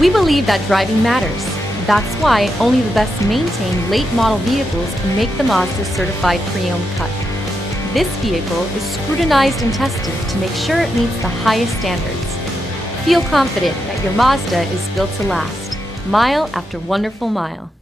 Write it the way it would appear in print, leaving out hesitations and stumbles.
We believe that driving matters. That's why only the best maintained late model vehicles can make the Mazda certified pre-owned cut. This vehicle is scrutinized and tested to make sure it meets the highest standards. Feel confident that your Mazda is built to last, mile after wonderful mile.